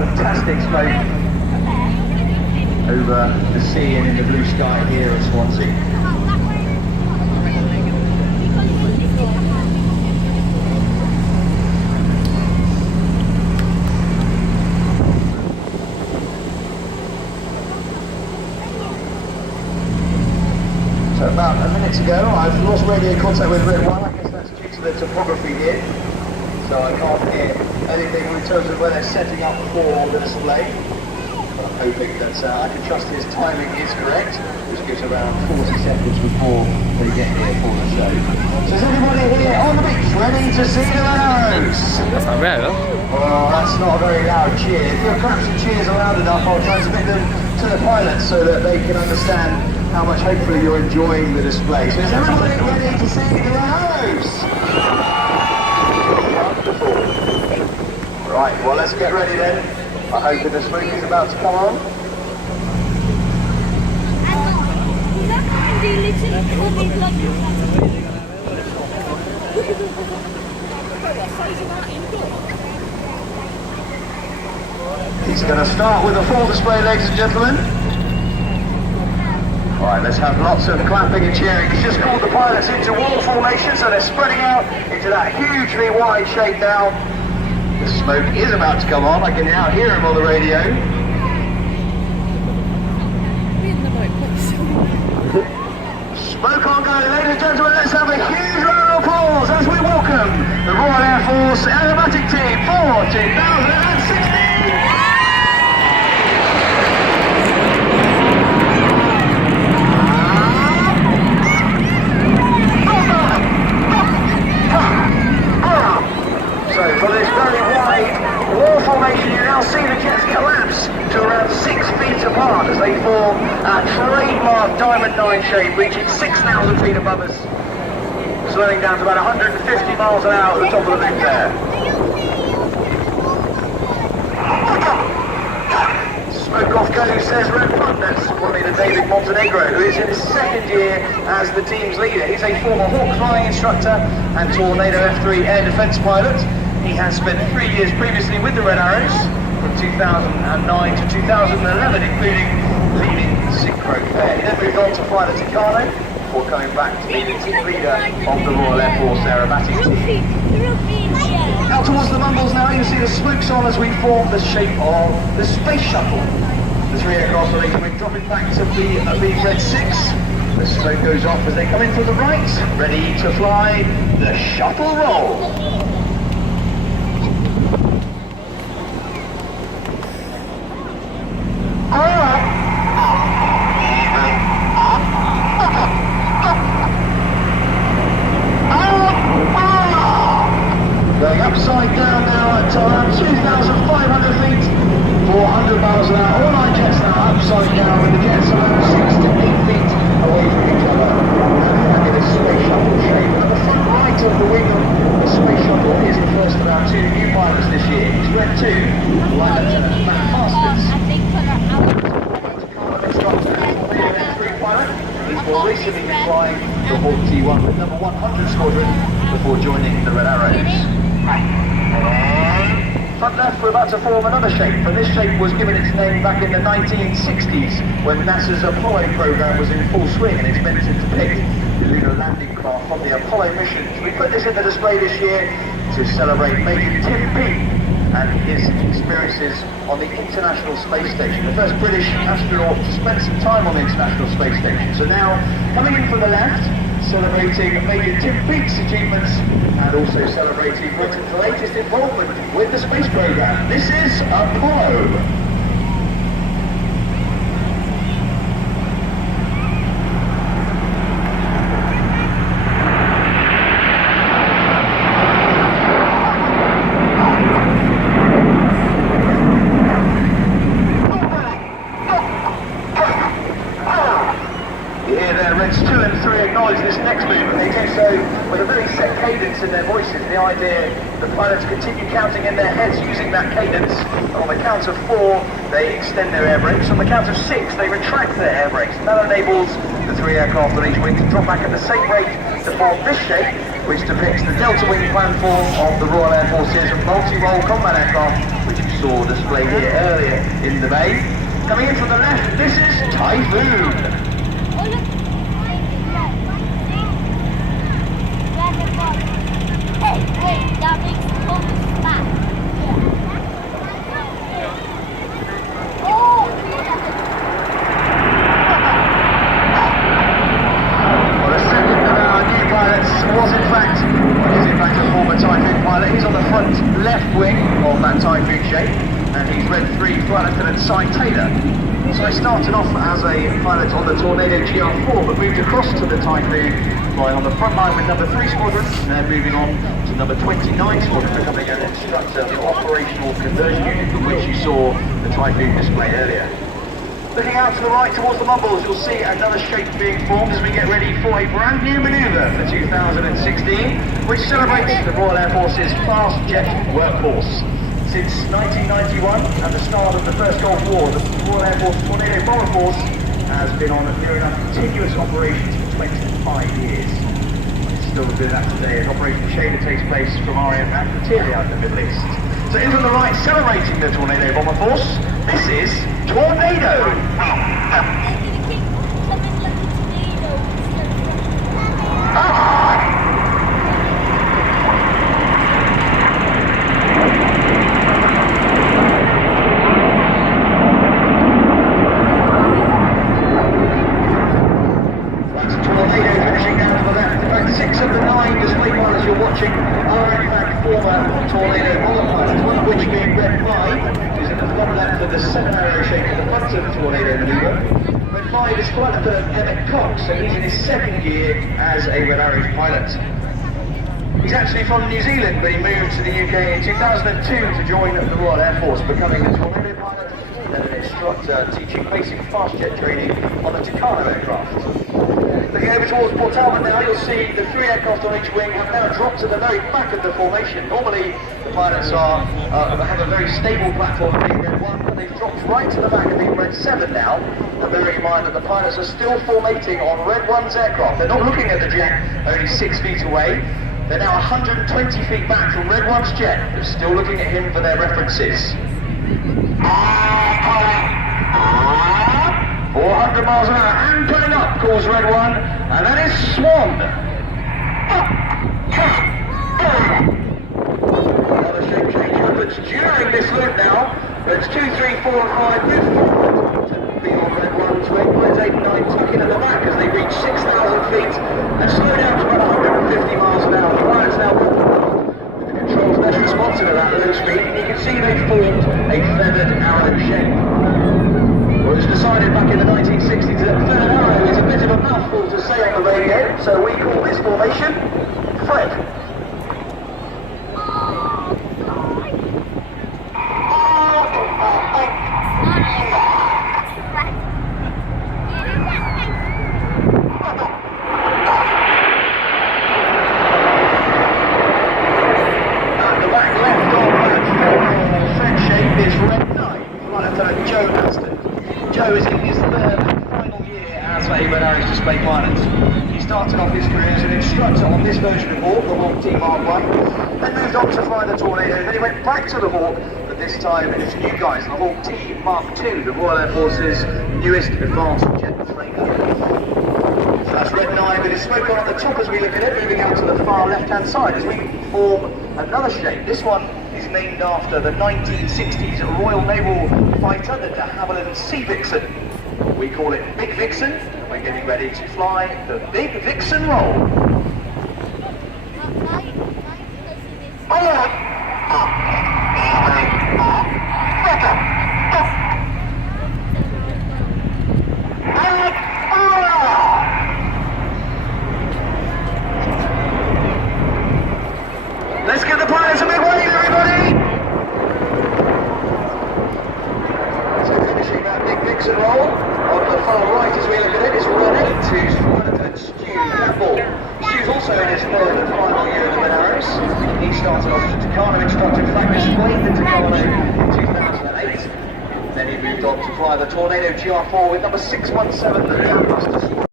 fantastic smoke over the sea and in the blue sky here at Swansea. So about a minute ago, I've lost radio contact with Red 1. I guess that's due to the topography here. So I can't hear anything in terms of where they're setting up for the display. But I'm hoping that I can trust his timing is correct, which gives around 40 seconds before they get here for the show. So is everybody here on the beach ready to see the arrows? That's not bad, though. Well, that's not a very loud cheer. If your claps and cheers are loud enough, I'll transmit them to the pilots so that they can understand how much hopefully you're enjoying the display. So is everybody ready to see the arrows? Wonderful. Right, well let's get ready then. I hope that the smoke is about to come on. He's going to start with a full display, ladies and gentlemen. Alright, let's have lots of clapping and cheering. He's just called the pilots into wall formation, so they're spreading out into that hugely wide shape now. The smoke is about to come on. I can now hear him on the radio. Smoke on going, ladies and gentlemen. Let's have a huge round of applause as we welcome the Royal Air Force Aerobatic Team for 2016. For this very wide wall formation, you now see the jets collapse to around 6 feet apart as they form a trademark Diamond 9 shape, reaching 6,000 feet above us, slowing down to about 150 miles an hour at the top of the neck there. Smoke off go, says Red Front. That's probably the David Montenegro, who is in his second year as the team's leader. He's a former Hawk flying instructor and Tornado F3 air defense pilot. He has spent 3 years previously with the Red Arrows, from 2009 to 2011, including leading the Synchro pair. He then moved on to fly the Tucano before coming back to be the team leader of the Royal Air Force Aerobatic Team. Out towards the Mumbles now, you see the smokes on as we form the shape of the Space Shuttle. The 3 aircraft are coming, dropping back to the Red 6. The smoke goes off as they come in from the right, ready to fly the shuttle roll. Going upside down now at 2,500 feet, 400 miles an hour. All 9 jets now upside down, with the jets around 6 to 8 feet away from each other. And having this space shuttle shape. At the front right of the wing of the space shuttle is the first of our 2 new pilots this year. He's Red 2, Flight Lieutenant Matt Masters. He's more recently been flying the Hawk T1 with number 100 Squadron before joining the Red Arrows. Front left, we're about to form another shape, and this shape was given its name back in the 1960s when NASA's Apollo program was in full swing, and it's meant to depict the lunar landing craft from the Apollo missions. We put this in the display this year to celebrate Major Tim Peake and his experiences on the International Space Station, the first British astronaut to spend some time on the International Space Station. So now, coming in from the left, celebrating Major Tim Peake's achievements and also celebrating Britain's latest involvement with the space program. This is Apollo. Reds 2 and 3 acknowledge this next movement. They do so with a very set cadence in their voices. The idea the pilots continue counting in their heads using that cadence. On the count of 4, they extend their air brakes. On the count of 6, they retract their air brakes. That enables the 3 aircraft on each wing to drop back at the same rate to form this shape, which depicts the delta wing platform of the Royal Air Force's multi-role combat aircraft, which is saw displayed here earlier in the bay. Coming in from the left, this is Typhoon. That makes the bonus back. Oh! Well, the second of our new pilots is in fact a former Typhoon pilot. He's on the front left wing of that Typhoon shape, and he's Red 3 Flight Lieutenant Cy Taylor. So he started off as a pilot on the Tornado GR4, but moved across to the Typhoon, flying on the front line with number 3 Squadron, and then moving on to number 29 Squadron, becoming an instructor of the operational conversion unit from which you saw the Typhoon displayed earlier. Looking out to the right towards the Mumbles, you'll see another shape being formed as we get ready for a brand new manoeuvre for 2016, which celebrates the Royal Air Force's fast jet workforce. Since 1991 and the start of the First Gulf War, the Royal Air Force Tornado Bomber Force has been on near enough continuous operations for 25 years. It's still doing that today as Operation Shader takes place from RAF Materia in the Middle East. So in from the right, celebrating the Tornado Bomber Force, this is Tornado. Watching are in fact former Tornado bomber pilots, one of which being Red 5, is in the front left of the 7-arrow shape at the front of the Tornado manoeuvre. Red 5 is Flight Lieutenant Emmett Cox, and he's in his second year as a Red Arrows pilot. He's actually from New Zealand, but he moved to the UK in 2002 to join the Royal Air Force, becoming a Tornado pilot and an instructor teaching basic fast jet training on the Tucano aircraft. Looking over towards Port Talbot now, you'll see the 3 aircraft on each wing have now dropped to the very back of the formation. Normally, the pilots have a very stable platform of being Red 1, but they've dropped right to the back of being Red 7 now. And bearing in mind that the pilots are still formating on Red 1's aircraft. They're not looking at the jet only 6 feet away. They're now 120 feet back from Red 1's jet. They're still looking at him for their references. 400 miles an hour and pulling up, calls Red 1, and that is Swan. Another shape change happens during this loop now. It's 2, 3, 4 and 5 move forward to be on Red 1's wing. Pilots 8 and 9 tucking at the back as they reach 6,000 feet and slow down to about 150 miles an hour. The pilots now with the controls best responsive to that low speed, and you can see they've formed a feathered arrow shape. Well, it was decided back in the 1960s that feathered arrow is a bit of a mouthful to say on the radio, so we call this formation Fred. And the back left of that Fred shape is Red 9, Flight Lieutenant Joe Aston. Joe is in his third and final year as a Red Arrows display pilot. He started off his career as an instructor on this version of Hawk, the Hawk T Mark 1, then moved on to fly the Tornado, then he went back to the Hawk, but this time it's new guys, the Hawk T Mark 2, the Royal Air Force's newest advanced jet trainer. So that's Red 9 with his smoke on at the top as we look at it, moving out to the far left-hand side as we form another shape. This one is named after the 1960s Royal Naval fighter, the de Havilland Sea Vixen. We call it Big Vixen, and we're getting ready to fly the Big Vixen roll. Let's give the pilots a big wave, everybody! So finishing that Big Vixen roll, on the far right as we look at it is running to Flight Lieutenant Stu Campbell. Stu's also in his third and final year of the Red Arrows. He started off as a Tucano instructor, in fact displayed the Tucano in 2008. Then he moved on to fly the Tornado GR4 with number 617, the